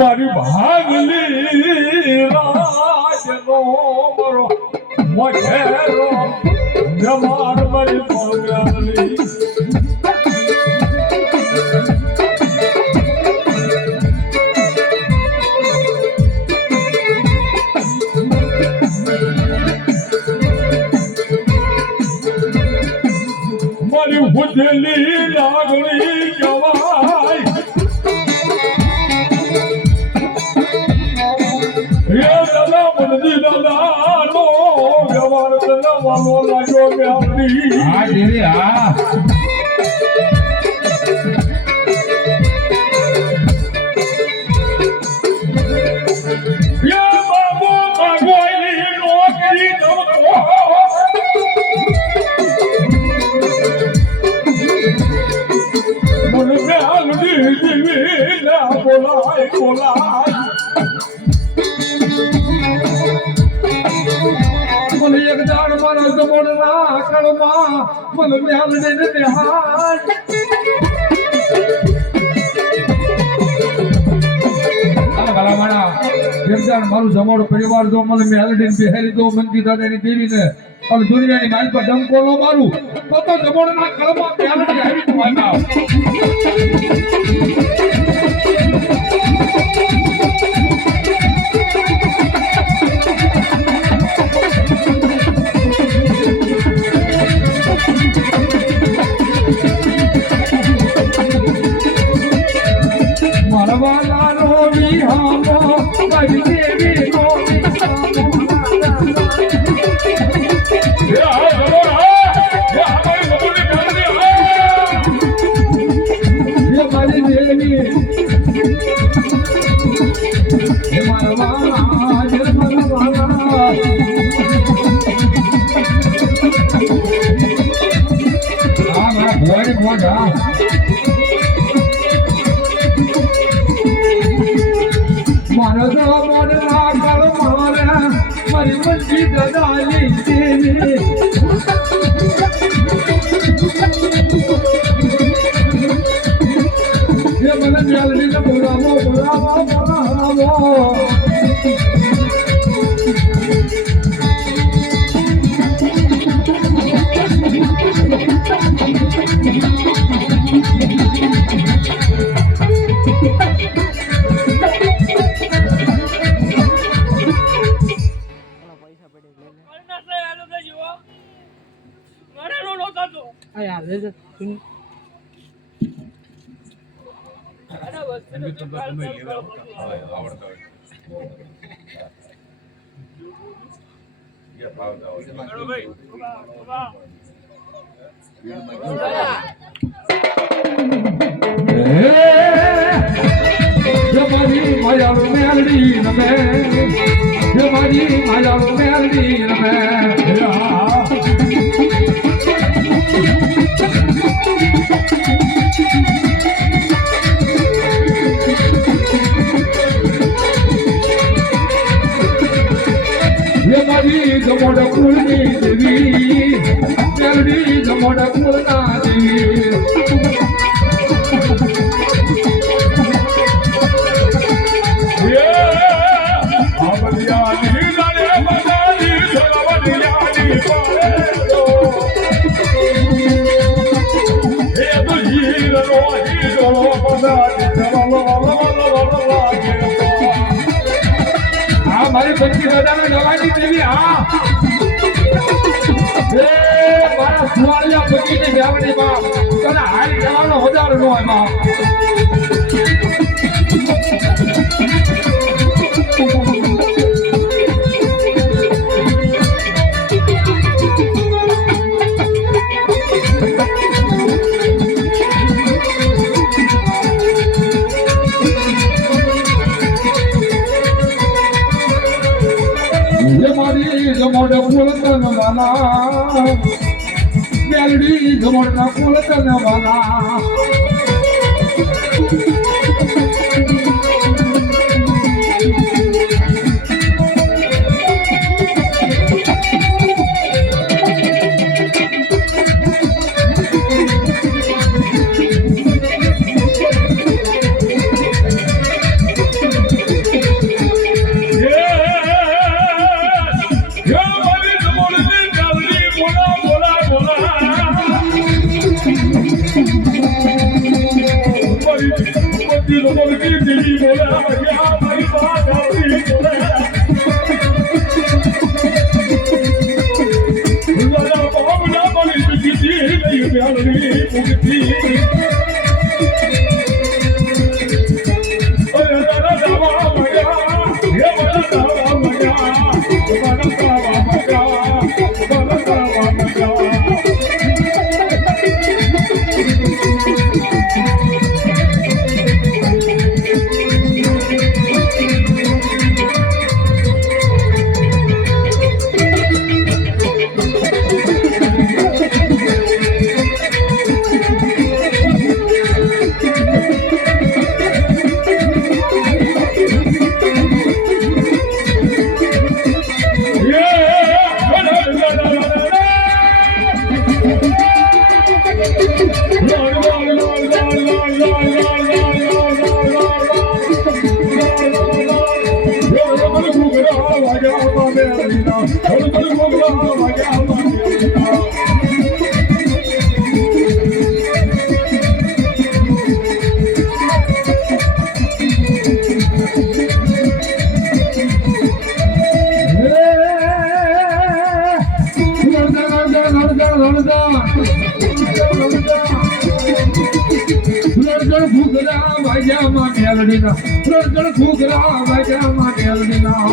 મારી ભાગલી રાજનો મારો મોઢેરો જમાર મારી ભાગલી મારી ભૂજેલી લાગણી કહેવાય દાદા જવાર વાલો લાગ્યો મેમરી હા દેવી હા બાબુ ભગવાનની નોકરી મને મેલડી જીવી ના બોલાય બોલાય મને એક દાડ મારા જમણના કળમાં મને મેલડીને નિહાળ મારું જમાડો પરિવાર જો મને મેલડીને બિહારી દો મંદી દાદાની દેવીને અને દુનિયાની માલ પર ડંકો નો મારું તો જમણના કળમાં મેલડી આવી તો આવ્યા મારી મંજી દાદાની દેવી મને મેલડીને બોલાવો બોલાવો બોલાવો માયાળો મેલડી નમે મારી માયાળો મેલડી નમે મારી જમોડ કુળની દેવી મેલડી જમોડ કુળના દેવી મારી ભક્તિ દાદાને નવાની દેવી હા મારા સુવાળિયા ભક્તિની વ્યાવણી માં તને હારી જવાનો હજાર નો એમાં જમોડ કુલતન વાલા મેલડી જમોડના કુલતન વાલા દીદી બોલે મારી વાત આવડી બોલે બાબના બોલી દીદી નહીં મ્યાલડી મુક્તિ ઘૂઘરા વાગ્યા માં મેલડીના